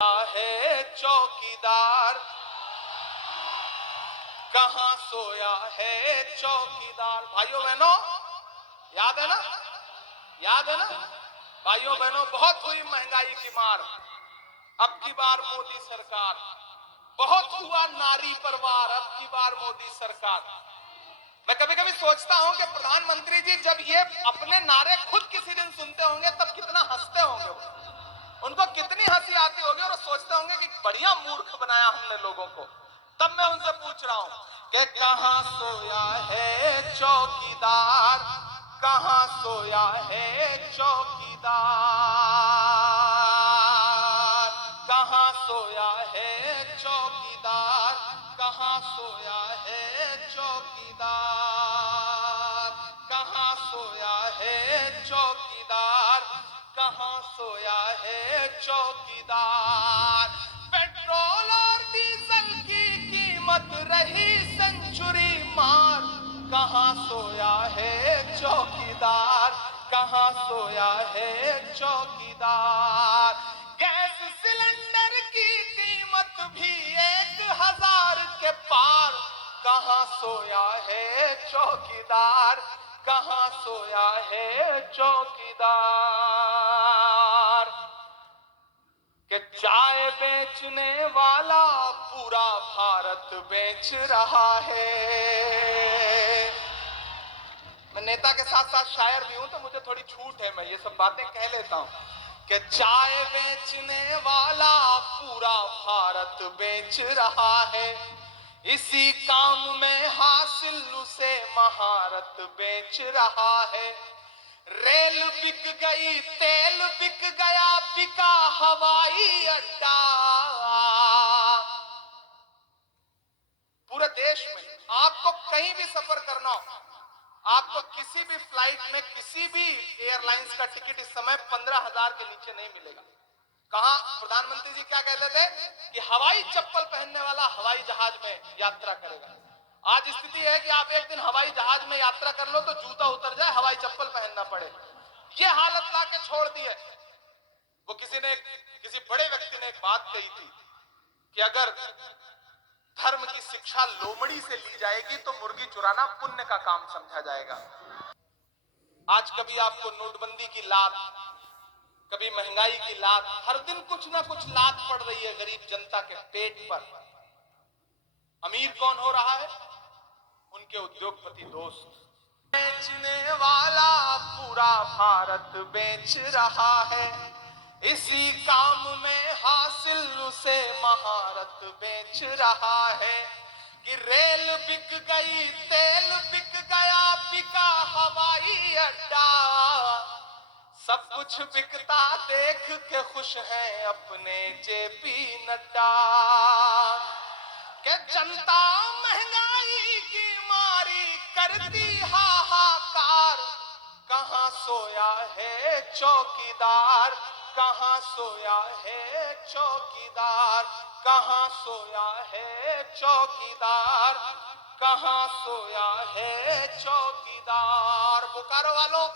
है चौकीदार, कहां सोया है चौकीदार। भाइयों बहनों, याद है ना, याद है ना भाइयों बहनों, बहुत हुई महंगाई की मार, अब की बार मोदी सरकार। बहुत हुआ नारी पर वार, अब की बार मोदी सरकार। मैं कभी कभी सोचता हूं कि प्रधानमंत्री जी जब ये अपने नारे खुद किसी दिन सुनते होंगे तब कितना हंसते होंगे, उनको कितनी हंसी आती होगी और सोचते होंगे कि बढ़िया मूर्ख बनाया हमने लोगों को। तब मैं उनसे पूछ रहा हूं कि कहां सोया है चौकीदार, कहां सोया है चौकीदार, कहां सोया है चौकीदार, कहां सोया है चौकीदार, कहां सोया है चौकीदार, कहां सोया है चौकीदार। पेट्रोल और डीजल की कीमत रही सेंचुरी मार, कहां सोया है चौकीदार, कहां सोया है चौकीदार। गैस सिलेंडर की कीमत भी 1000 के पार, कहां सोया है चौकीदार, कहां सोया है चौकीदार। कि चाय बेचने वाला पूरा भारत बेच रहा है। मैं नेता के साथ साथ शायर भी हूं तो मुझे थोड़ी छूट है, मैं ये सब बातें कह लेता हूं कि चाय बेचने वाला पूरा भारत बेच रहा है, इसी काम में हासिल उसे महारत बेच रहा है। रेल बिक गई, तेल बिक गया, बिका हवाई अड्डा। पूरे देश में आपको कहीं भी सफर करना हो, आपको किसी भी फ्लाइट में किसी भी एयरलाइंस का टिकट इस समय 15,000 के नीचे नहीं मिलेगा। कहा प्रधानमंत्री जी क्या कहते थे कि हवाई चप्पल पहनने वाला हवाई जहाज में यात्रा करेगा। आज स्थिति है कि आप एक दिन हवाई जहाज में यात्रा कर लो तो जूता उतर जाए, हवाई चप्पल पहनना पड़े। ये हालत लाके छोड़ दी है। वो किसी बड़े व्यक्ति ने एक बात कही थी कि अगर धर्म की शिक्षा लोमड़ी से ली जाएगी तो मुर्गी चुराना पुण्य का काम समझा जाएगा। आज कभी आपको नोटबंदी की लात, कभी महंगाई की लात, हर दिन कुछ ना कुछ लात पड़ रही है गरीब जनता के पेट पर। अमीर कौन हो रहा है? उनके उद्योगपति दोस्त। बेचने वाला पूरा भारत बेच रहा है, इसी काम में हासिल उसे महारत बेच रहा है। कि रेल बिक गई, तेल बिक गया, बिका हवाई अड्डा। सब कुछ बिकता देख के खुश हैं अपने जेपी नड्डा। के जनता महंगाई की मारी करती हाहाकार, कहां सोया है चौकीदार, कहां सोया है चौकीदार, कहां सोया है चौकीदार, कहां सोया है चौकीदार। बोकारो वालों,